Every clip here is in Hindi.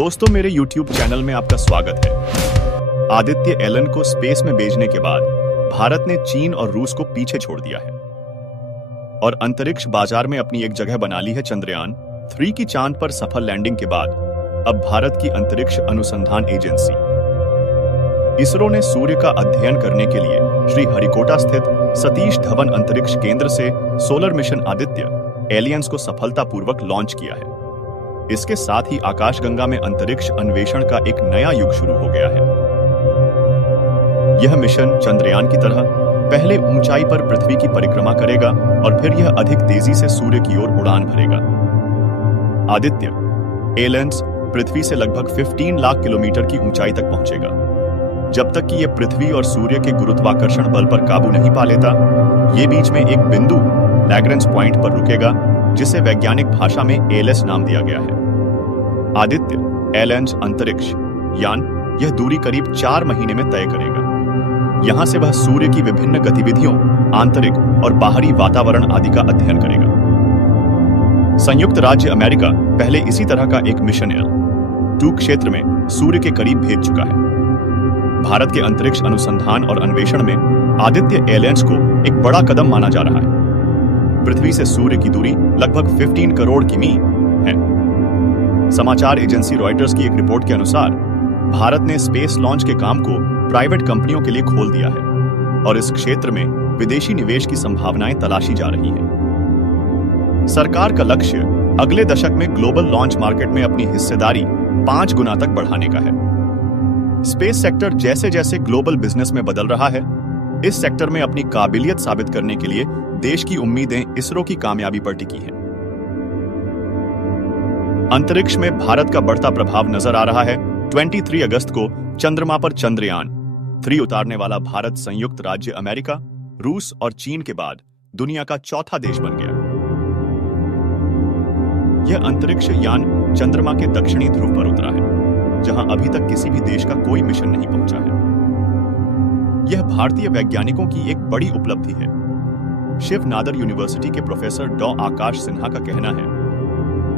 दोस्तों, मेरे YouTube चैनल में आपका स्वागत है। आदित्य एलन को स्पेस में भेजने के बाद भारत ने चीन और रूस को पीछे छोड़ दिया है और अंतरिक्ष बाजार में अपनी एक जगह बना ली है। चंद्रयान 3 की चांद पर सफल लैंडिंग के बाद अब भारत की अंतरिक्ष अनुसंधान एजेंसी इसरो ने सूर्य का अध्ययन करने के लिए श्रीहरिकोटा स्थित सतीश धवन अंतरिक्ष केंद्र से सोलर मिशन आदित्य एलियंस को सफलतापूर्वक लॉन्च किया है। इसके साथ ही आकाशगंगा में अंतरिक्ष अन्वेषण का एक नया युग शुरू हो गया है। यह मिशन चंद्रयान की तरह पहले ऊंचाई पर पृथ्वी की परिक्रमा करेगा और फिर यह अधिक तेजी से सूर्य की ओर उड़ान भरेगा। आदित्य एलियंस पृथ्वी से लगभग 15 लाख किलोमीटर की ऊंचाई तक पहुंचेगा। जब तक कि यह पृथ्वी और सूर्य के गुरुत्वाकर्षण बल पर काबू नहीं पा लेता, ये बीच में एक बिंदु लैग्रेंज पॉइंट पर रुकेगा, जिसे वैज्ञानिक भाषा में एलएस नाम दिया गया है। आदित्य एलियंस अंतरिक्ष यान यह दूरी करीब 4 महीने में तय करेगा। यहां से वह सूर्य की विभिन्न गतिविधियों, आंतरिक और बाहरी वातावरण आदि का अध्ययन करेगा। संयुक्त राज्य अमेरिका पहले इसी तरह का एक मिशन L2 क्षेत्र में सूर्य के करीब भेज चुका है। भारत के अंतरिक्ष अनुसंधान और अन्वेषण में आदित्य एलियंस को एक बड़ा कदम माना जा रहा है। पृथ्वी से सूर्य की दूरी लगभग 15 करोड़ किमी है। समाचार एजेंसी रॉयटर्स की एक रिपोर्ट के अनुसार भारत ने स्पेस लॉन्च के काम को प्राइवेट कंपनियों के लिए खोल दिया है और इस क्षेत्र में विदेशी निवेश की संभावनाएं तलाशी जा रही हैं। सरकार का लक्ष्य अगले दशक में ग्लोबल लॉन्च मार्केट में अपनी हिस्सेदारी 5 गुना तक बढ़ाने का है। स्पेस सेक्टर जैसे जैसे ग्लोबल बिजनेस में बदल रहा है, इस सेक्टर में अपनी काबिलियत साबित करने के लिए देश की उम्मीदें इसरो की कामयाबी पर टिकी हैं। अंतरिक्ष में भारत का बढ़ता प्रभाव नजर आ रहा है। 23 अगस्त को चंद्रमा पर चंद्रयान 3 उतारने वाला भारत संयुक्त राज्य अमेरिका, रूस और चीन के बाद दुनिया का चौथा देश बन गया। यह अंतरिक्ष यान चंद्रमा के दक्षिणी ध्रुव पर उतरा है, जहां अभी तक किसी भी देश का कोई मिशन नहीं पहुंचा है। यह भारतीय वैज्ञानिकों की एक बड़ी उपलब्धि है। शिव नादर यूनिवर्सिटी के प्रोफेसर डॉ आकाश सिन्हा का कहना है,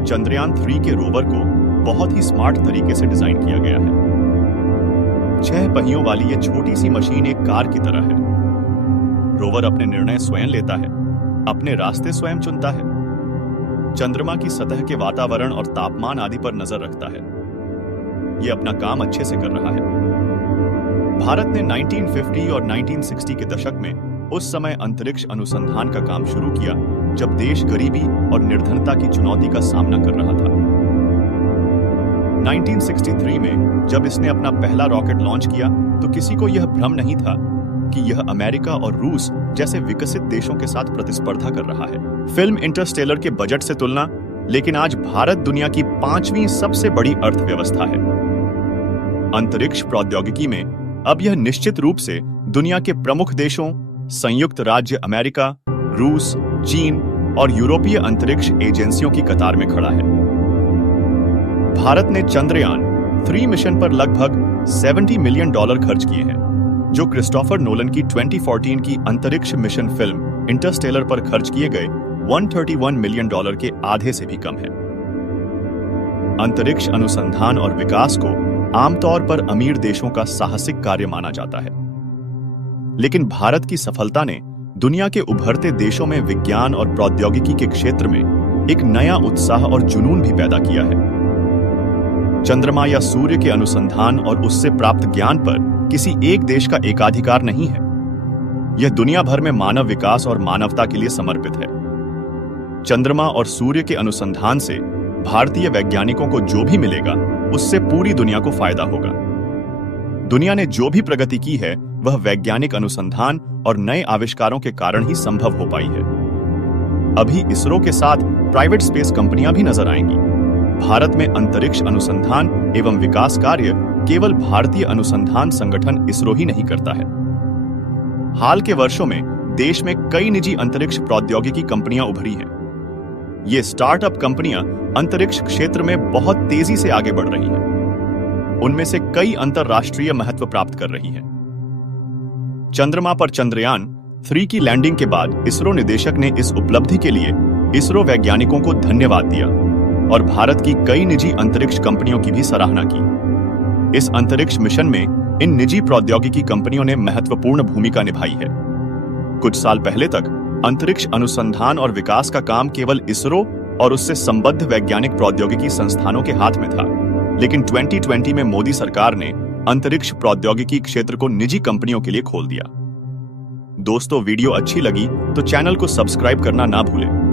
चंद्रयान 3 के रोवर को बहुत ही स्मार्ट तरीके से डिजाइन किया गया है। 6 पहियों वाली यह छोटी सी मशीन एक कार की तरह है। रोवर अपने निर्णय स्वयं लेता है, अपने रास्ते स्वयं चुनता है, चंद्रमा की सतह के वातावरण और तापमान आदि पर नजर रखता है। यह अपना काम अच्छे से कर रहा है। भारत ने 1950 और 1960 के दशक में उस समय अंतरिक्ष अनुसंधान का काम शुरू किया जब देश गरीबी और निर्धनता की चुनौती का सामना कर रहा था। 1963 में जब इसने अपना पहला रॉकेट लॉन्च किया तो किसी को यह भ्रम नहीं था कि यह अमेरिका और रूस जैसे विकसित देशों के साथ प्रतिस्पर्धा कर रहा है। फिल्म इंटरस्टेलर के बजट से तुलना, लेकिन आज भारत दुनिया की 5वीं सबसे बड़ी अर्थव्यवस्था है। अंतरिक्ष प्रौद्योगिकी में अब यह निश्चित रूप से दुनिया के प्रमुख देशों संयुक्त राज्य अमेरिका, रूस, चीन और यूरोपीय अंतरिक्ष एजेंसियों की कतार में खड़ा है। भारत ने चंद्रयान 3 मिशन पर लगभग $70 मिलियन खर्च किए हैं, जो क्रिस्टोफर नोलन की 2014 की अंतरिक्ष मिशन फिल्म इंटरस्टेलर पर खर्च किए गए $131 मिलियन के आधे से भी कम है। अंतरिक्ष अनुसंधान और विकास को आमतौर पर अमीर देशों का साहसिक कार्य माना जाता है, लेकिन भारत की सफलता ने दुनिया के उभरते देशों में विज्ञान और प्रौद्योगिकी के क्षेत्र में एक नया उत्साह और जुनून भी पैदा किया है। चंद्रमा या सूर्य के अनुसंधान और उससे प्राप्त ज्ञान पर किसी एक देश का एकाधिकार नहीं है। यह दुनिया भर में मानव विकास और मानवता के लिए समर्पित है। चंद्रमा और सूर्य के अनुसंधान से भारतीय वैज्ञानिकों को जो भी मिलेगा, उससे पूरी दुनिया को फायदा होगा। दुनिया ने जो भी प्रगति की है, वह वैज्ञानिक अनुसंधान और नए आविष्कारों के कारण ही संभव हो पाई है। अभी इसरो के साथ प्राइवेट स्पेस कंपनियां भी नजर आएंगी। भारत में अंतरिक्ष अनुसंधान एवं विकास कार्य केवल भारतीय अनुसंधान संगठन इसरो ही नहीं करता है। हाल के वर्षों में देश में कई निजी अंतरिक्ष प्रौद्योगिकी कंपनियां उभरी हैं। ये स्टार्टअप कंपनियां अंतरिक्ष क्षेत्र में बहुत तेजी से आगे बढ़ रही हैं। उनमें से कई अंतरराष्ट्रीय महत्व प्राप्त कर रही हैं। चंद्रमा पर चंद्रयान 3 की लैंडिंग के बाद इसरो निदेशक ने इस उपलब्धि के लिए इसरो वैज्ञानिकों को धन्यवाद दिया और भारत की कई निजी अंतरिक्ष कंपनियों की भी सराहना की। इस अंतरिक्ष मिशन में इन निजी प्रौद्योगिकी कंपनियों ने महत्वपूर्ण भूमिका निभाई है। कुछ साल पहले तक अंतरिक्ष अनुसंधान और विकास का काम केवल इसरो और उससे संबद्ध वैज्ञानिक प्रौद्योगिकी संस्थानों के हाथ में था, लेकिन 2020 में मोदी सरकार ने अंतरिक्ष प्रौद्योगिकी क्षेत्र को निजी कंपनियों के लिए खोल दिया। दोस्तों, वीडियो अच्छी लगी तो चैनल को सब्सक्राइब करना ना भूलें।